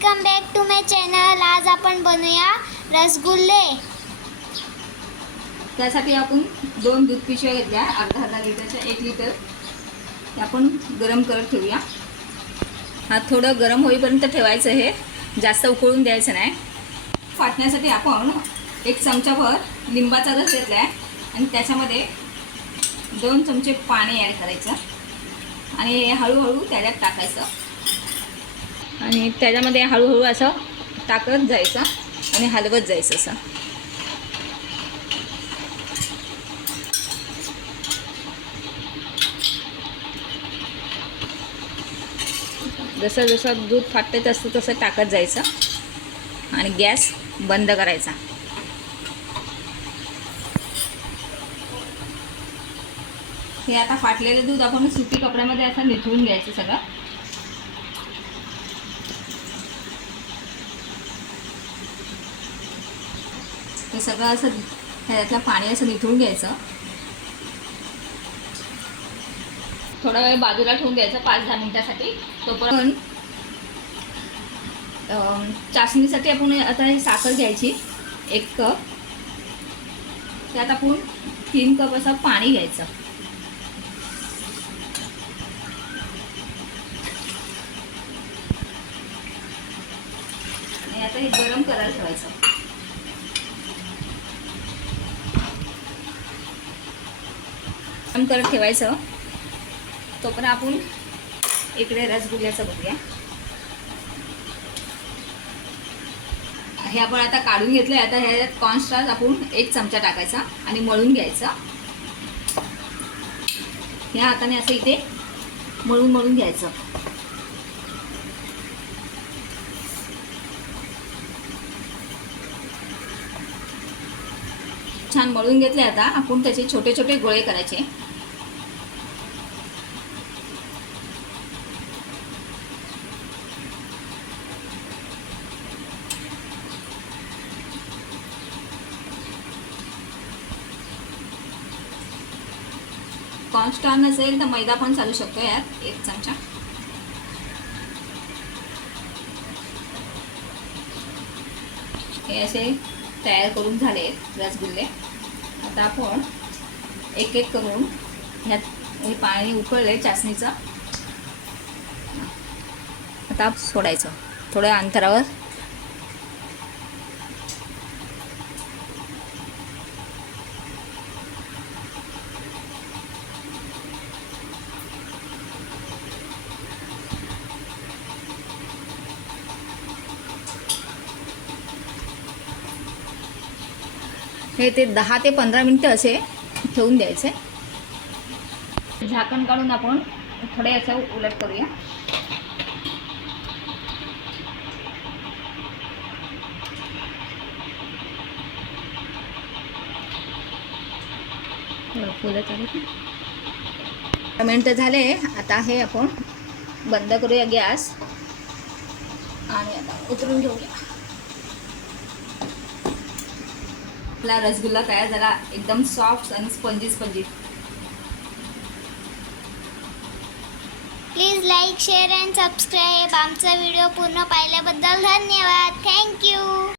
Welcome back to my channel. आज आपण बनवूया रसगुल्ले। त्यासाठी आपण 2 दूध पिशव्या घेतल्या, अर्धा लिटरच्या 1 लिटर ते आपण गरम करत ठेवूया। हा थोडं गरम होईपर्यंत ठेवायचं, हे जास्त उकळून द्यायचं नाही। फाटण्यासाठी आपण 1 चमचाभर लिंबाचा रस घेतलाय आणि त्याच्यामध्ये 2 चमचे पाणी ॲड करायचं आणि हळूहळू त्याच्यात टाकायचं आणि त्याच्यामध्ये हळूहळू असं टाकत जायचं आणि हलवत जायचं असं। जसं जसं दूध फाटत असतं तसं टाकत जायचं आणि गॅस बंद करायचा। हे आता फाटलेलं दूध आपण सुती कपड्यामध्ये असं निथळून घ्यायचं सगळं। हे सगळं असं ह्यातलं पाणी असं निथळून घ्यायचं। थोडा वेळ बाजूला ठेवून द्यायचं 5-10 मिनिटासाठी। तोपर्यंत चाशणीसाठी आपण आता ही साखर घ्यायची 1 कप, त्यात आपण 3 कप असं पाणी घ्यायचं आणि आता हे गरम करायला ठेवायचं। गरम करत ठेवायचं। तोपर्यंत आपण इकडे रसगुल्ल्याचं बघूया। हे आपण आता काढून घेतलंय। आता ह्याच्यात कॉर्नस्टार्च आपण 1 चमचा टाकायचा आणि मळून घ्यायचा। ह्या हाताने असं इथे मळून घ्यायचं। छान मळून घेतले। आता आपण त्याचे छोटे छोटे गोळे करायचे। कॉर्नस्टार्च नसेल तर मैदा पण चालू शकतो। यात 1 चमचा हे असे तयार करून झाले रसगुल्ले। आता आपण एक एक करून ह्यात हे पाणी उकळले चाशणीचं, आता सोडायचं थोड्या अंतरावर। हे ते 10 ते 15 मिनिटं असे ठेवून द्यायचे। झाकण काढून आपण थोडे असं उलट करूया। मिनिटं झाले। आता हे आपण बंद करूया गॅस आणि आता उतरून घेऊया। आपला रसगुल्ला तयार झाला, एकदम सॉफ्ट आणि spongy. Please like, share and subscribe. आमचा व्हिडिओ पूर्ण पाहिल्याबद्दल धन्यवाद। थँक्यू।